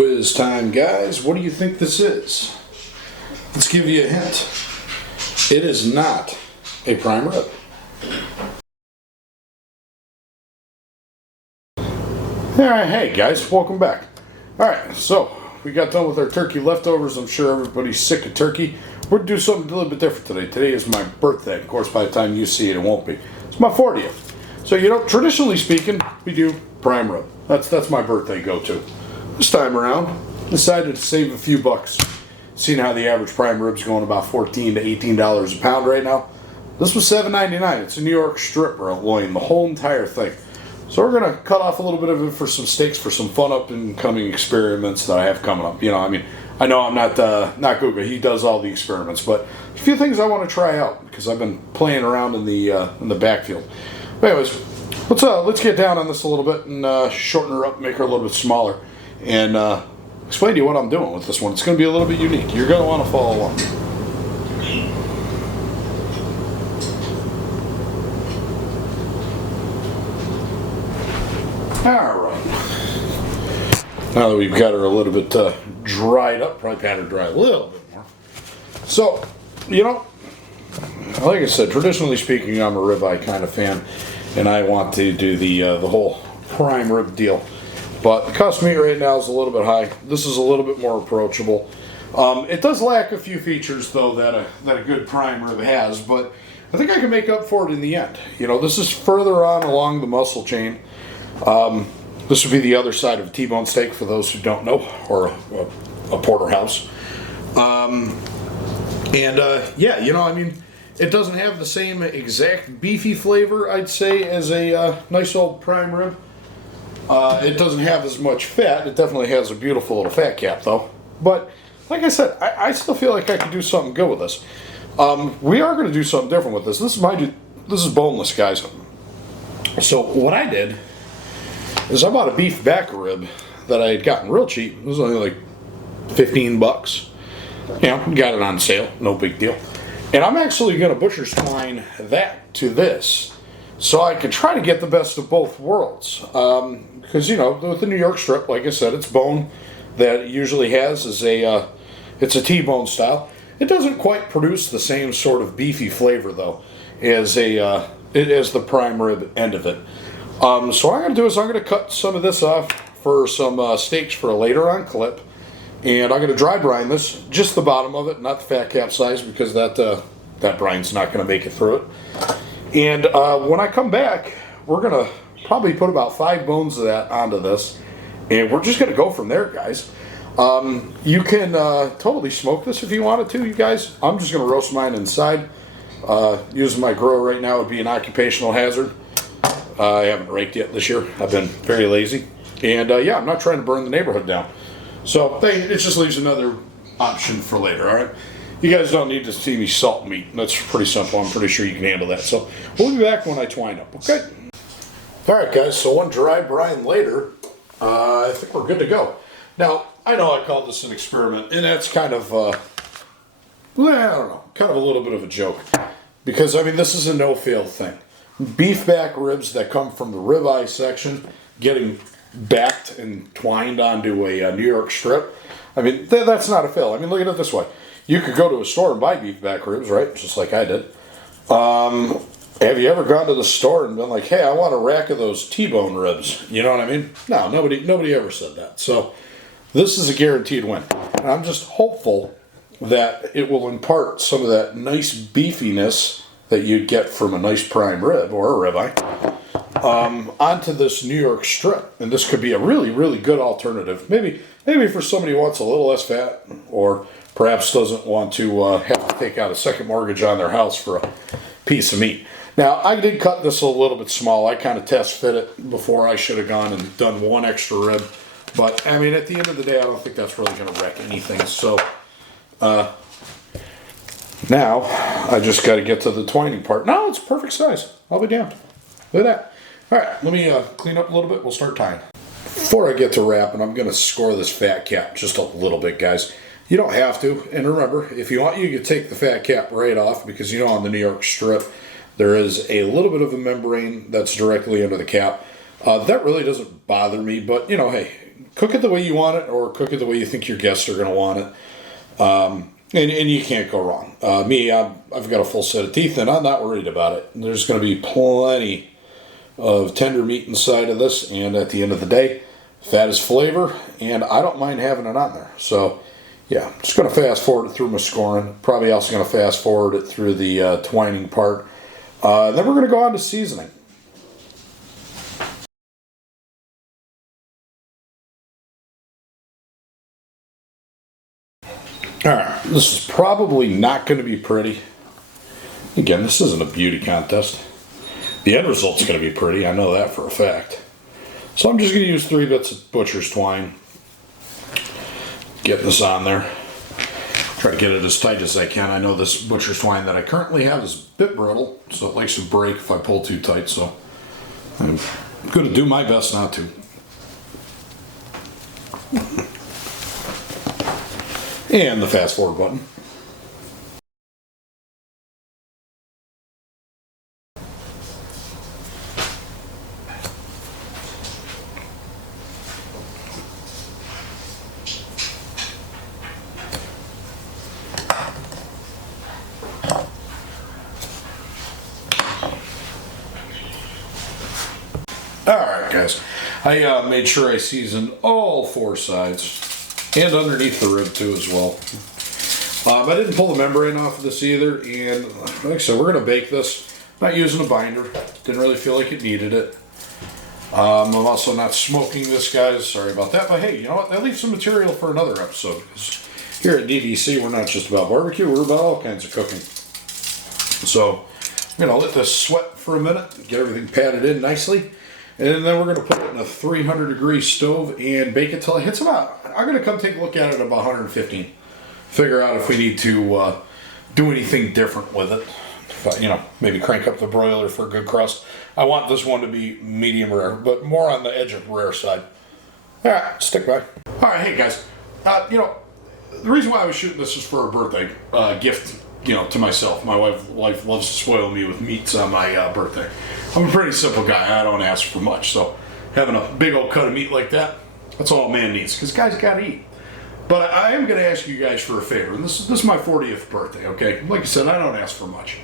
Quiz time, guys. What do you think this is? Let's give you a hint. It is not a prime rib. Alright, hey guys, welcome back. Alright, so we got done with our turkey leftovers. I'm sure everybody's sick of turkey. We're going to do something a little bit different today. Today is my birthday. Of course, by the time you see it, it won't be. It's my 40th. So, you know, traditionally speaking, we do prime rib. That's my birthday go-to. This time around, decided to save a few bucks. Seeing how the average prime rib's going about $14 to $18 a pound right now. This was $7.99. It's a New York strip loin, the whole entire thing. So we're going to cut off a little bit of it for some steaks for some fun up and coming experiments that I have coming up. You know, I know I'm not Guga. He does all the experiments, but a few things I want to try out because I've been playing around in the backfield. But anyways, let's get down on this a little bit and shorten her up, make her a little bit smaller, and explain to you what I'm doing with this one. It's going to be a little bit unique. You're going to want to follow along. Alright. Now that we've got her a little bit dried up, probably got her dry a little bit more. So, you know, like I said, traditionally speaking, I'm a ribeye kind of fan, and I want to do the whole prime rib deal. But the cost of meat right now is a little bit high. This is a little bit more approachable. It does lack a few features, though, that a good prime rib has, but I think I can make up for it in the end. You know, this is further on along the muscle chain. This would be the other side of a T-bone steak for those who don't know, or a porterhouse. Yeah, you know, I mean, it doesn't have the same exact beefy flavor, I'd say, as a nice old prime rib. It doesn't have as much fat. It definitely has a beautiful little fat cap, though. But, like I said, I still feel like I could do something good with this. We are going to do something different with this. This is boneless, guys. So, what I did is I bought a beef back rib that I had gotten real cheap. It was only like 15 bucks. You know, got it on sale. No big deal. And I'm actually going to butcher's twine that to this, so I can try to get the best of both worlds. Because, you know, with the New York strip, like I said, it's bone that it usually has is it's a T-bone style. It doesn't quite produce the same sort of beefy flavor, though, as the prime rib end of it. So what I'm going to do is I'm going to cut some of this off for some steaks for a later on clip. And I'm going to dry brine this, just the bottom of it, not the fat cap size, because that brine's not going to make it through it. And when I come back, we're going to probably put about 5 bones of that onto this. And we're just going to go from there, guys. You can totally smoke this if you wanted to, you guys. I'm just going to roast mine inside. Using my grill right now would be an occupational hazard. I haven't raked yet this year. I've been very lazy. And yeah, I'm not trying to burn the neighborhood down. So it just leaves another option for later, all right? You guys don't need to see me salt meat. That's pretty simple. I'm pretty sure you can handle that. So we'll be back when I twine up, okay? All right, guys, so one dry brine later, I think we're good to go. Now, I know I called this an experiment, and that's kind of, well, I don't know, kind of a little bit of a joke. Because, I mean, this is a no-fail thing. Beef back ribs that come from the ribeye section getting backed and twined onto a New York strip. I mean, that's not a fail. I mean, look at it this way. You could go to a store and buy beef back ribs, right? Just like I did. Have you ever gone to the store and been like, hey, I want a rack of those T-bone ribs? You know what I mean? No, nobody ever said that. So this is a guaranteed win. And I'm just hopeful that it will impart some of that nice beefiness that you'd get from a nice prime rib or a ribeye onto this New York strip. And this could be a really, really good alternative. Maybe for somebody who wants a little less fat, or perhaps doesn't want to have to take out a second mortgage on their house for a piece of meat. Now, I did cut this a little bit small. I kind of test fit it before. I should have gone and done one extra rib. But, I mean, at the end of the day, I don't think that's really going to wreck anything. So, now, I just got to get to the twining part. No, it's perfect size. I'll be damned. Look at that. All right, let me clean up a little bit. We'll start tying. Before I get to wrapping, I'm going to score this fat cap just a little bit, guys. You don't have to. And remember, if you want, you can take the fat cap right off, because, you know, on the New York strip, there is a little bit of a membrane that's directly under the cap. That really doesn't bother me, but, you know, hey, cook it the way you want it, or cook it the way you think your guests are going to want it. And you can't go wrong. I've got a full set of teeth, and I'm not worried about it. There's going to be plenty of tender meat inside of this, and at the end of the day, fat is flavor, and I don't mind having it on there. So, yeah, just going to fast forward it through my scoring. Probably also going to fast forward it through the twining part. Then we're going to go on to seasoning. Alright, this is probably not going to be pretty. Again, this isn't a beauty contest. The end result's going to be pretty, I know that for a fact. So I'm just going to use 3 bits of butcher's twine. Get this on there. Try to get it as tight as I can. I know this butcher's twine that I currently have is a bit brittle, so it likes to break if I pull too tight, so I'm going to do my best not to. And the fast forward button. Alright guys, I made sure I seasoned all 4 sides. And underneath the rib too as well. I didn't pull the membrane off of this either, and like I said, we're going to bake this. Not using a binder. Didn't really feel like it needed it. I'm also not smoking this, guys. Sorry about that, but hey, you know what? That leaves some material for another episode. Because here at d.D.c, we're not just about barbecue, we're about all kinds of cooking. So, I'm going to let this sweat for a minute, get everything patted in nicely. And then we're going to put it in a 300-degree stove and bake it till it hits about, I'm going to come take a look at it at about 115. Figure out if we need to do anything different with it. If I, maybe crank up the broiler for a good crust. I want this one to be medium rare, but more on the edge of rare side. All right, stick by. All right, hey guys. The reason why I was shooting this is for a birthday gift, to myself. My wife loves to spoil me with meats on my birthday. I'm a pretty simple guy. I don't ask for much. So having a big old cut of meat like that, that's all a man needs. Because guys got to eat. But I am going to ask you guys for a favor. And this is my 40th birthday, okay? Like I said, I don't ask for much.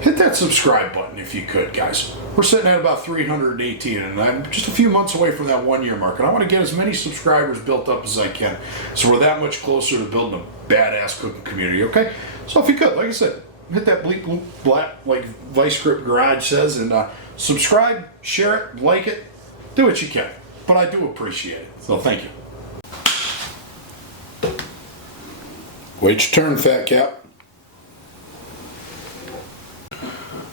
Hit that subscribe button if you could, guys. We're sitting at about 318, and I'm just a few months away from that 1-year mark. And I want to get as many subscribers built up as I can. So we're that much closer to building a badass cooking community, okay? So if you could, like I said, hit that bleep bloop black, like Vice Grip Garage says, and subscribe, share it, like it, do what you can. But I do appreciate it, so thank you. Wait your turn, fat cap.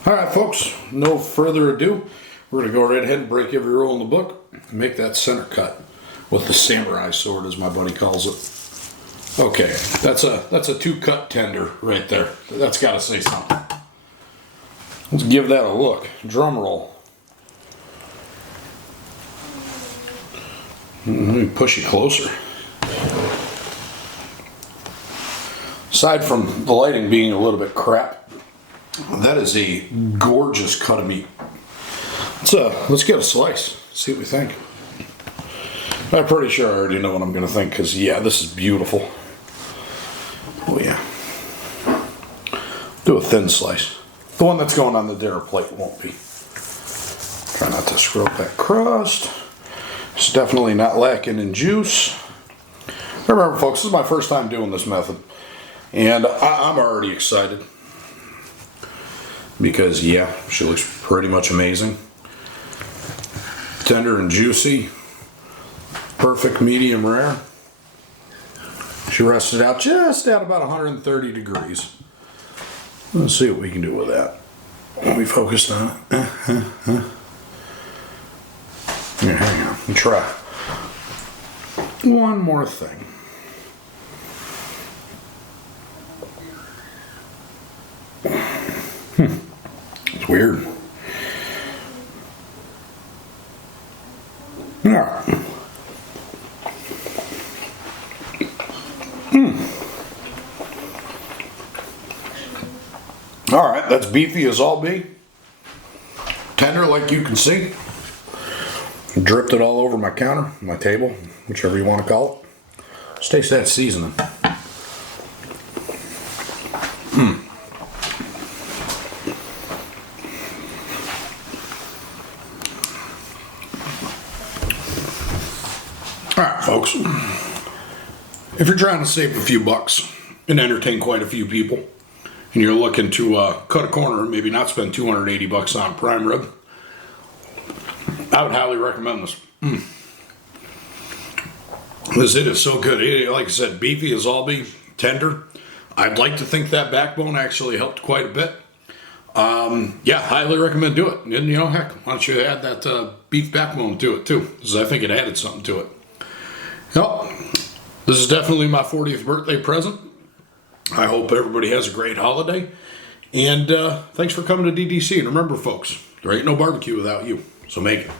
Alright folks, no further ado, we're going to go right ahead and break every rule in the book and make that center cut with the samurai sword, as my buddy calls it. Okay, that's a 2-cut tender right there. That's got to say something. Let's give that a look. Drum roll. Let me push it closer. Aside from the lighting being a little bit crap, that is a gorgeous cut of meat. Let's get a slice. See what we think. I'm pretty sure I already know what I'm going to think, because yeah, this is beautiful. Oh yeah. Do a thin slice. The one that's going on the dinner plate won't be. Try not to screw up that crust. It's definitely not lacking in juice. Remember folks, this is my first time doing this method. And I'm already excited. Because yeah, she looks pretty much amazing. Tender and juicy. Perfect medium rare. She rested out just at about 130 degrees. Let's see what we can do with that. We focused on it. Here, hang on. Try one more thing. It's weird. All right. All right, that's beefy as all be. Tender like you can see. Dripped it all over my counter, my table, whichever you want to call it. Let's taste that seasoning. Alright, folks. If you're trying to save a few bucks and entertain quite a few people, and you're looking to cut a corner and maybe not spend $280 on prime rib, I would highly recommend this. Because it is so good. Like I said, beefy as all be, tender. I'd like to think that backbone actually helped quite a bit. Yeah, highly recommend do it. And heck, why don't you add that beef backbone to it too? Because I think it added something to it. Well, this is definitely my 40th birthday present. I hope everybody has a great holiday. And thanks for coming to d.D.c. And remember, folks, there ain't no barbecue without you. So make it.